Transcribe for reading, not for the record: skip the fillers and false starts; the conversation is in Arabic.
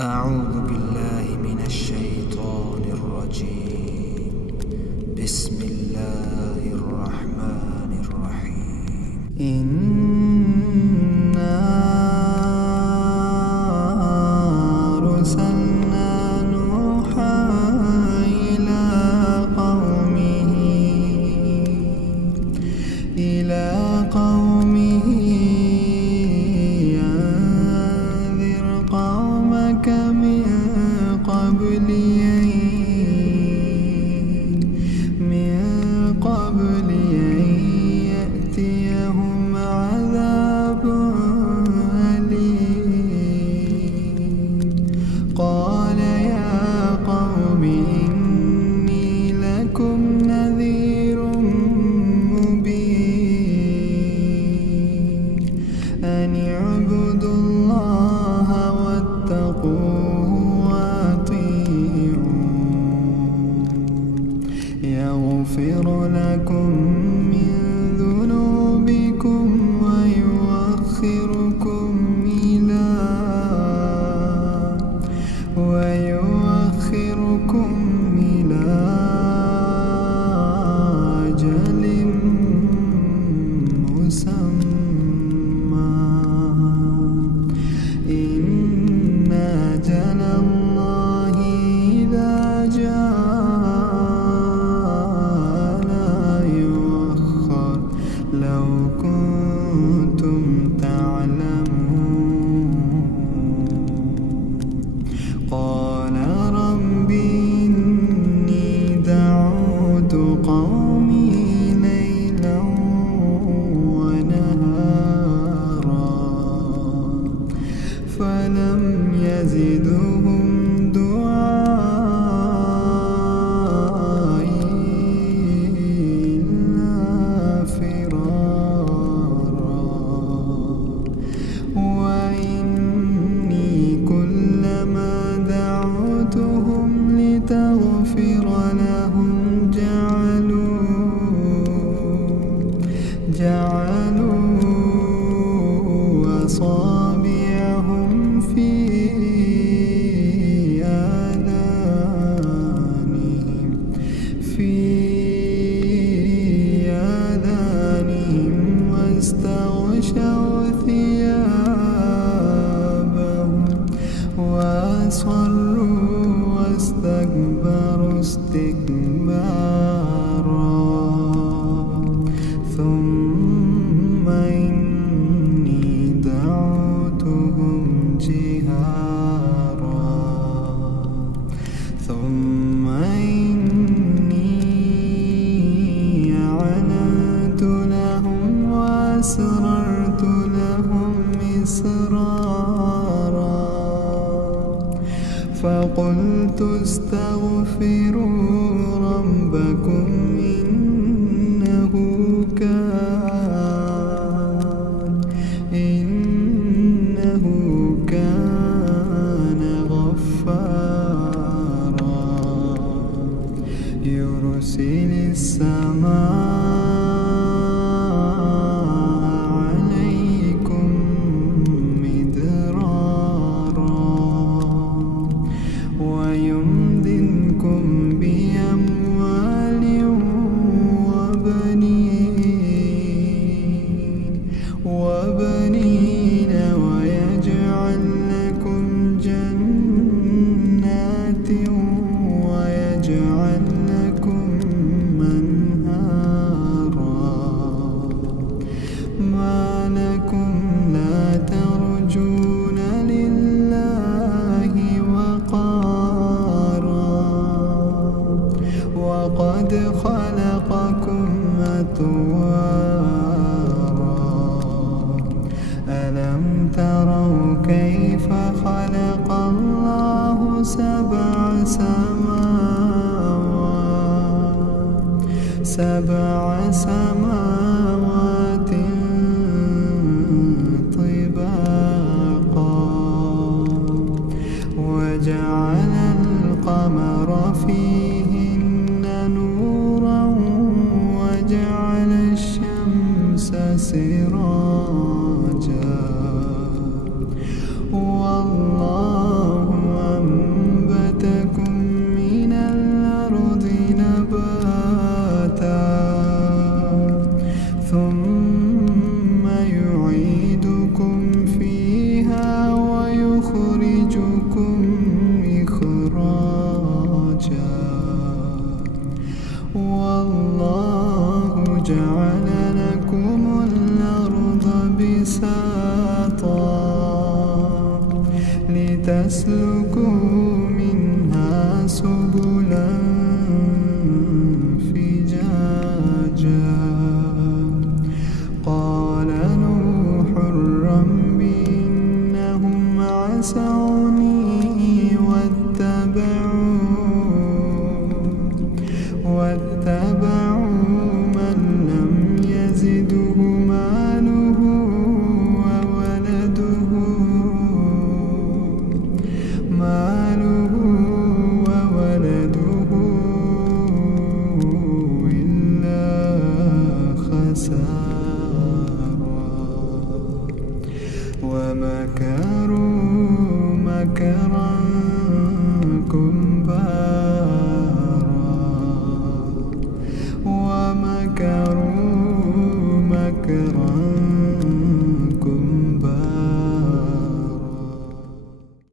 أعوذ بالله من الشيطان الرجيم. بسم الله الرحمن الرحيم. إنا أرسلنا نوحا إلى قومه أنذر قومك من قبل أن يأتيهم عذاب أليم. قال يا قوم إني لكم نذير مبين أن اعبدوا الله واتقوه وأطيعون يغفر لكم من ذنوبكم ويؤخركم إلى أجل مسمى. إن أجل الله إذا جاء لا يؤخر لو كنتم تعلمون. قال رب إني دعوت قومي ليلا ونهارا فلم يزدهم دعائي إلا فرارا. وإني كلما دعوتهم لتغفر لهم جعلوا أصابعهم في آذانهم واستغشوا ثيابهم وأصروا واستكبروا استكبارا. ثم إني دعوتهم جهارا. ثم إني أعلنت لهم وأسررت لهم إسرارا. فقلت استغفروا ربكم إنه كان غفارا يرسل السماء عليكم مدرارا ويمددكم بأموال وبنين ويجعل لكم جنات ويجعل لكم أنهارا. ما لكم لا ترجون لله وقارا وقد خلقكم أطوارا. ألم تروا كيف خلق الله سبع سماوات طباقا وجعل القمر فيهن نورا وجعل الشمس سراجا والله ليسلكوا منها سبلا فجاجا قال نوح رب إنهم عصوني واتبعوا من لم يزده ماله وولده إلا خسارا ومكروا مكرا كبارا ومكروا مكرا